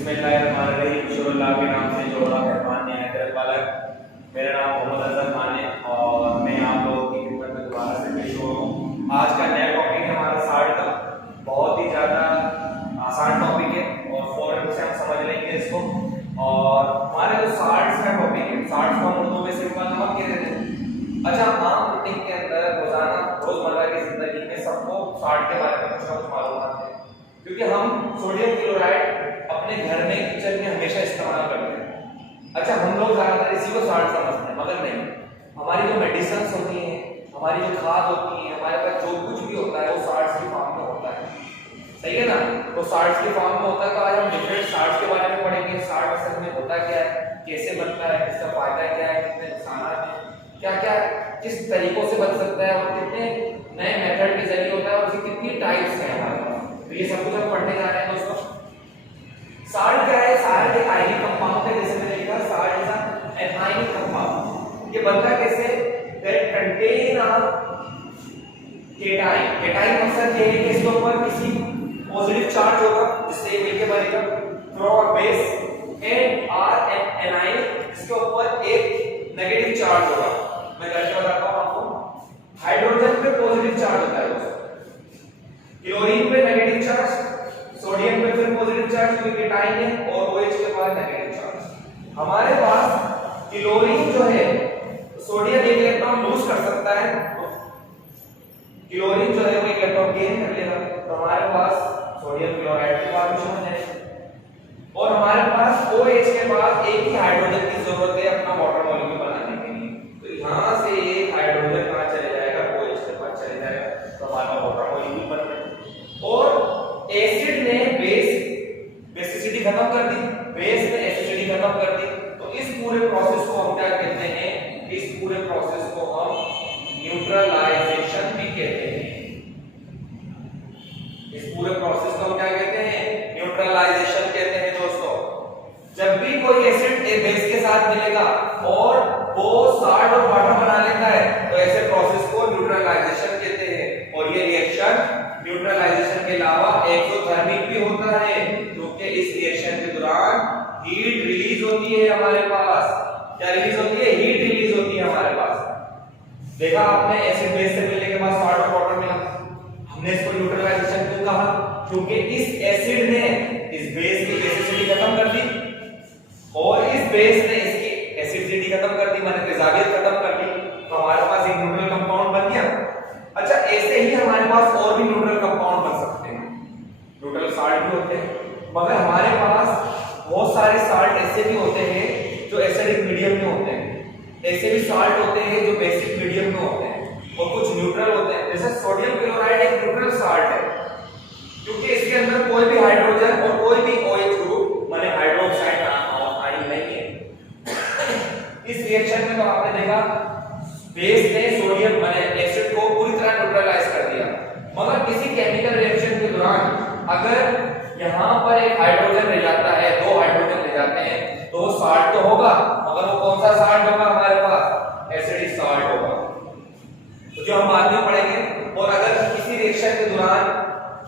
बिस्मिल्लाहिर्रहमानिर्रहीम। शुरुल्लाह के नाम से जो बड़ा मेहरबान निहायत बालक। मेरा नाम मोहम्मद अजहर खान है और मैं आप लोगों की खिदमत में दोबारा से पेश हुआ हूँ। आज का नया टॉपिक है हमारा साल्ट का। बहुत ही ज़्यादा आसान टॉपिक है और फौरन से हम समझ लेंगे इसको। और हमारे जो साल्ट्स का टॉपिक है, साल्ट्स को हम उर्दू में सिंपल नमक कह देते हैं। अच्छा, आम रूटीन के अंदर रोजाना रोजमर्रा की जिंदगी में सबको साल्ट के बारे में कुछ ना कुछ मालूमात है, क्योंकि हम सोडियम क्लोराइड अपने घर में किचन में हमेशा इस्तेमाल करते हैं। अच्छा, हम लोग ज्यादातर इसी को साल्ट समझते हैं, मगर नहीं। हमारी जो मेडिसिन होती हैं, हमारी जो खाद होती है, हमारे पास जो कुछ भी होता है वो साल्ट्स की फॉर्म में होता है। सही है ना? तो साल्ट्स की फॉर्म में होता है। तो आज हम डिफरेंट साल्ट्स के बारे में पढ़ेंगे। साल्ट असल में होता क्या है, कैसे बनता है, इसका फायदा क्या है, कितने नुकसान हैं, क्या क्या किस तरीकों से बन सकता है और कितने नए मेथड के जरिए होता है और उसकी कितनी टाइप्स हैं हमारे पास। तो ये सब कुछ हम पढ़ने जा रहे हैं दोस्तों। साल्ट क्या है? साल्ट एक आयनिक कंपाउंड है। जैसे मैंने लिखा, salt is an ionic compound. ये बनता कैसे? That contain a cation. Cation मतलब ये है कि इसके ऊपर किसी पॉजिटिव चार्ज होगा जिससे ये मिलके बनेगा from base and R N एनाइन, इसके ऊपर एक नेगेटिव चार्ज होगा। मैं करके बताता हूं आपको। हाइड्रोजन पे पॉजिटिव चार्ज होता है दोस्तों, क्लोरीन पे नेगेटिव चार्ज, सोडियम पे फिर पॉजिटिव चार्ज क्योंकि केटाइन है, और OH के बाद नेगेटिव चार्ज। हमारे पास क्लोरीन जो है, सोडियम एक इलेक्ट्रॉन लूज कर सकता है, क्लोरीन जो है वो एक इलेक्ट्रॉन गेन कर लेगा। तो हमारे पास सोडियम क्लोराइड की फॉर्मेशन हो जाएगी और हमारे पास OH के बाद एक ही हाइड्रोजन की जरूरत है अपना वाटर मॉलिक्यूल बनाने के लिए। तो यहां से एक हाइड्रोजन कहां चले जाएगा? OH के पास चले जाएगा, तो हमारा वाटर मॉलिक्यूल बन गया। और एसिड ने बेसिसिटी खत्म कर दी, बेस ने एसिडिटी खत्म कर दी। तो इस पूरे प्रोसेस को हम क्या कहते हैं? इस पूरे प्रोसेस को हम न्यूट्रलाइजेशन भी कहते हैं। इस पूरे प्रोसेस को हम क्या कहते हैं? न्यूट्रलाइजेशन कहते हैं दोस्तों। जब भी कोई एसिड एक बेस के साथ मिलेगा और वो साल्ट और वाटर बना लेता है, तो ऐसे प्रोसेस को न्यूट्रलाइजेशन कहते हैं। और ये रिएक्शन न्यूट्रलाइजेशन के अलावा एक्सोथर्मिक भी होता है, क्योंकि इस रिएक्शन के दौरान हीट रिलीज होती है हमारे पास। क्या रिलीज होती है? हीट रिलीज होती है हमारे पास। देखा आपने, एसिड बेस से मिलने के बाद साल्ट और वाटर मिला, हमने इसको न्यूट्रलाइजेशन क्यों कहा? क्योंकि इस एसिड ने इस बेस की बेसिसिटी खत्म कर दी और इस बेस ने इसकी एसिडिटी खत्म कर दी, माने तेजाबियत खत्म कर दी। तो हमारे पास एक न्यूट्रल कंपाउंड बन गया। अच्छा, ऐसे ही हमारे पास और भी न्यूट्रल कंपाउंड बन सकते हैं, न्यूट्रल साल्ट भी होते हैं। मगर हमारे पास बहुत सारे साल्ट ऐसे भी होते हैं जो एसिडिक मीडियम में होते हैं, ऐसे भी साल्ट होते हैं जो बेसिक मीडियम में होते हैं, और कुछ न्यूट्रल होते हैं। जैसे सोडियम क्लोराइड एक न्यूट्रल साल्ट है, क्योंकि इसके अंदर कोई भी हाइड्रोजन और कोई भी OH ग्रुप माने हाइड्रोक्साइड आयन नहीं है। इस रिएक्शन में तो आपने देखा, बेस ने सोडियम माने एसिड को पूरी तरह न्यूट्रलाइज कर दिया। मगर किसी केमिकल रिएक्शन के दौरान अगर यहां पर एक हाइड्रोजन रह जाता है, दो हाइड्रोजन रह जाते हैं, तो वो साल्ट तो होगा, मगर वो कौन सा साल्ट होगा? हमारे पास एसिडिक साल्ट होगा, जो हम बाद में पढ़ेंगे। और अगर किसी रिएक्शन के दौरान,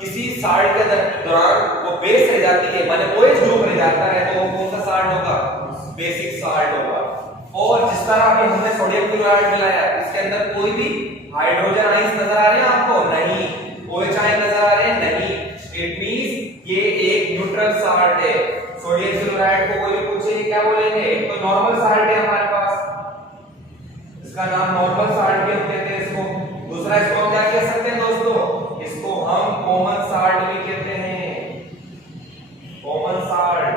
किसी साल्ट के दौरान वो बेस रह जाती है, माने OH ग्रुप रह जाता है, तो वो कौन सा साल्ट होगा? बेसिक साल्ट होगा। और जिस तरह अभी हमने सोडियम क्लोराइड मिलाया, इसके अंदर कोई भी हाइड्रोजन आयंस नजर आ रहे हैं आपको? नहीं। OH आयन नजर आ रहे हैं? नहीं। इट मींस ये एक न्यूट्रल साल्ट है। सोडियम क्लोराइड को कोई पूछे क्या बोलेंगे? एक तो नॉर्मल साल्ट है हमारे पास, इसका नाम नॉर्मल साल्ट भी हम कहते हैं इसको। दूसरा इसको हम क्या कह सकते हैं दोस्तों? इसको हम कॉमन साल्ट भी कहते हैं, कॉमन साल्ट।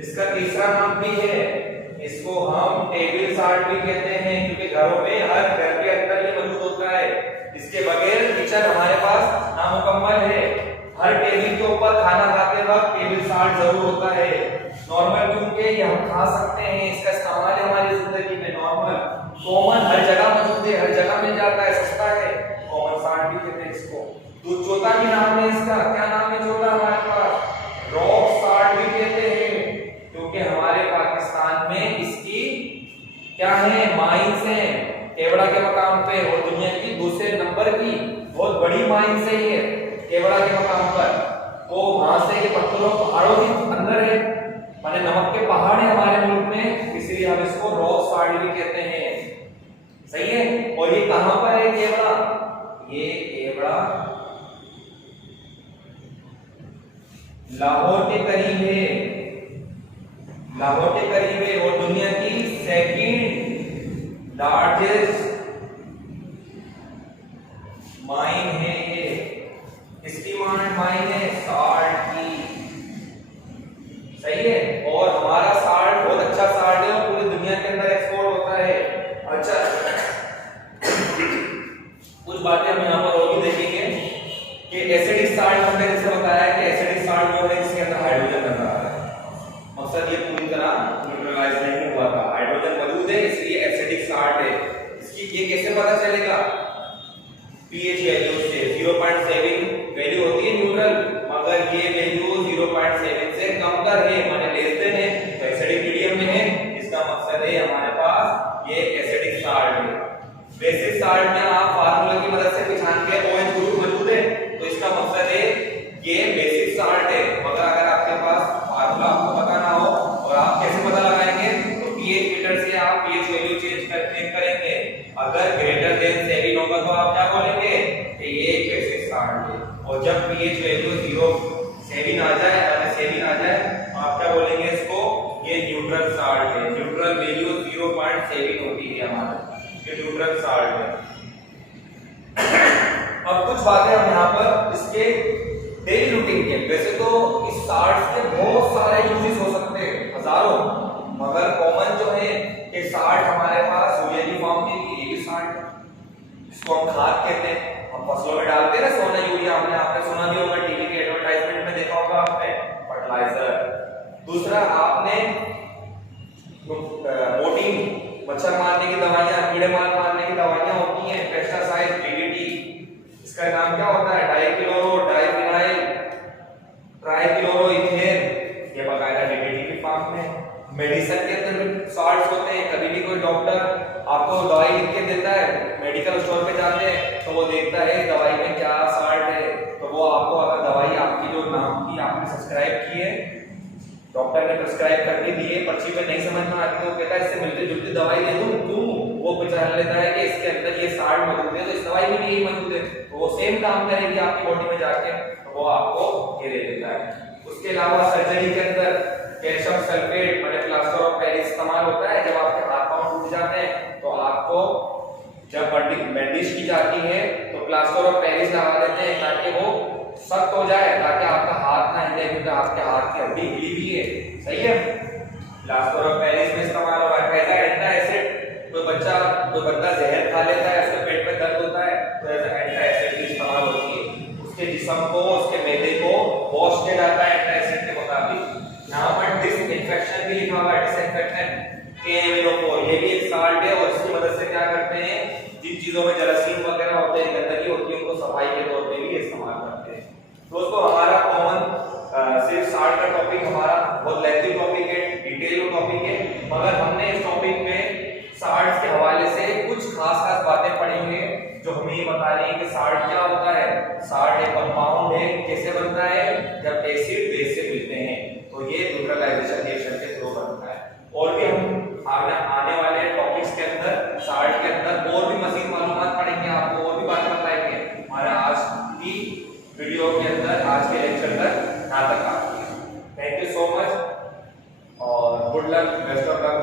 इसका तीसरा नाम भी है, इसको हम टेबल साल्ट भी कहते हैं, क्योंकि घरों में हर घर के अंदर ये मौजूद होता है। इसके बगैर किचन हमारे पास नामुकम्मल है। हर टेबल के ऊपर खाना खाते वक्त टेबल साल्ट जरूर होता है। नॉर्मल क्योंकि ये हम खा सकते हैं, इसका इस्तेमाल है हमारी जिंदगी में नॉर्मल। कॉमन हर जगह मौजूद है, हर जगह मिल जाता है, सस्ता है, कॉमन साल्ट भी कहते हैं इसको। तो चौथा भी नाम है इसका, क्या नाम है चौथा हमारे पास? रॉक साल्ट भी कहते हैं, क्योंकि हमारे पाकिस्तान में इसकी क्या है? माइंस हैं केवड़ा के मकाम पे, और दुनिया की दूसरे नंबर की बहुत बड़ी माइंस है ये केवड़ा के मकाम पर। तो वहां से ये पत्थरों पहाड़ों के अंदर है, माने नमक के पहाड़ है हमारे मुल्क में, इसलिए हम इसको रॉक साल्ट भी कहते हैं। सही है। और ये कहां पर है केवड़ा? ये केवड़ा लाहौर के करीब है, लाहौर के करीब है, और दुनिया की सेकंड लार्जेस्ट माइन है ये। किसकी माइन है? साल्ट की। सही है। और हमारा साल्ट बहुत अच्छा साल्ट है और पूरी दुनिया के अंदर एक्सपोर्ट होता है। अच्छा, कुछ बातें हम यहाँ पर और भी देखेंगे कि एसिडिक साल्ट हमने जैसे बताया कि एसिडिक साल्ट वो है जिसके अंदर हाइड्रोजन बन रहा है। मकसद ये पूरी तरह न्यूट्रलाइज नहीं हुआ था, हाइड्रोजन मौजूद है इसलिए एसिडिक साल्ट है। इसकी ये कैसे पता चलेगा? पीएच वैल्यू से 0.7 वैल्यू होती है न्यूट्रल, मगर ये वैल्यू 0.7 से कम तर है, माने लेस देन है, तो एसिडिक मीडियम में है। इसका मकसद है हमारे पास ये एसिडिक साल्ट है। बेसिक साल्ट में आप फार्मूला की मदद से पहचान के OH ग्रुप मौजूद है, तो इसका मकसद है ये बेसिक साल्ट है। मगर अगर आपके पास फार्मूला आपको पता ना हो और आप कैसे पता लगाएंगे, तो pH मीटर से आप pH वैल्यू चेंज करेंगे। अगर ग्रेटर देन 7 होगा तो आप क्या बोलेंगे कि ये एक बेसिक साल्ट है, और जब pH वैल्यू 0.7 आ जाए, माने 7 आ जाए, तो आप क्या बोलेंगे इसको? ये न्यूट्रल साल्ट है। न्यूट्रल वैल्यू 0.7 होती है हमारे, ये न्यूट्रल साल्ट है। अब कुछ बातें हम यहाँ पर इसके डेली रूटीन के, वैसे तो इस साल्ट के बहुत सारे यूजेस हो सकते हैं, हजारों, मगर कॉमन जो है कि साल्ट हमारे पास यूरिया फॉर्म के लिए ये भी साल्ट है, इसको हम खाद कहते हैं। हम फसलों में डालते हैं ना सोना यूरिया, आपने सुना भी होगा, टीवी के एडवर्टाइजमेंट में देखा होगा आपने, फर्टिलाइजर। दूसरा आपने मोटी मच्छर मारने की दवाइयां, कीड़े मारने की दवाइयां होती हैं, पेस्टिसाइड, डीडीटी, इसका नाम क्या होता है? डाइक्लोरो डाइफिनाइल ट्राइक्लोरोइथेन, ये बकायदा डीडीटी की फॉर्म में। मेडिसिन के अंदर भी साल्ट्स होते हैं। कभी भी कोई डॉक्टर आपको दवाई लिख के देता है, मेडिकल स्टोर पे जाते हैं तो वो देखता है दवाई में क्या साल्ट है, तो वो आपको अगर दवाई आपकी जो नाम की आपने सब्सक्राइब की है, डॉक्टर ने प्रिस्क्राइब करके दी है, पर्ची पे नहीं समझ में आती तो कहता है इससे मिलती जुलती दवाई दे दूं, तू वो पहचान लेता है कि इसके अंदर ये साल्ट मौजूद है, तो इस दवाई में भी यही मौजूद है, तो वो सेम काम करेगी आपकी बॉडी में जाके, तो वो आपको ये दे देता है। उसके अलावा सर्जरी के अंदर कैल्शियम सल्फेट माने प्लास्टर ऑफ पेरिस इस्तेमाल होता है। जब आपके हाथ पांव टूट जाते हैं तो आपको जब बैंडेज की जाती है तो प्लास्टर ऑफ पेरिस लगा देते हैं ताकि वो सख्त हो जाए, ताकि आपका हाथ ना हिले, क्योंकि आपके हाथ की हड्डी हिली भी है। सही है। प्लास्टर ऑफ पेरिस में इस्तेमाल हो रहा है। ऐसा एंटा एसिड, कोई बंदा जहर खा लेता है, उसके पेट में दर्द होता है, तो ऐसा एंटा एसिड की इस्तेमाल होती है। उसके जिस्म को, उसके मैदे को वॉश किया जाता है एंटा एसिड के मुताबिक। यहाँ पर डिसइंफेक्शन भी लिखा हुआ है, डिसइंफेक्टेंट KMnO4, ये भी एक साल्ट है, और इसकी मदद से क्या करते हैं, जिन चीजों में जरासीम वगैरह होते हैं, गंदगी होती है, उनको सफाई के तौर पे भी इस्तेमाल करते हैं। दोस्तों हमारा कॉमन सिर्फ साल्ट का टॉपिक हमारा बहुत लेंथी टॉपिक है, डिटेल टॉपिक है, मगर हमने इस टॉपिक में साल्ट के हवाले से कुछ खास बातें पढ़ी हैं जो हमें ये बता रही है कि साल्ट क्या होता है। साल्ट एक कंपाउंड है, कैसे बनता है? जब एसिड बेस से मिलते हैं तो ये न्यूट्रलाइजेशन रिएक्शन के थ्रू बनता है। और भी हम आने वाले टॉपिक्स के अंदर साल्ट के अंदर और भी मजीद मालूमात पढ़ेंगे, आपको और भी बातें बताएंगे। हमारा आज की वीडियो के अंदर, आज के लेक्चर तक यहाँ तक आती है। थैंक यू सो मच और good luck, best of luck.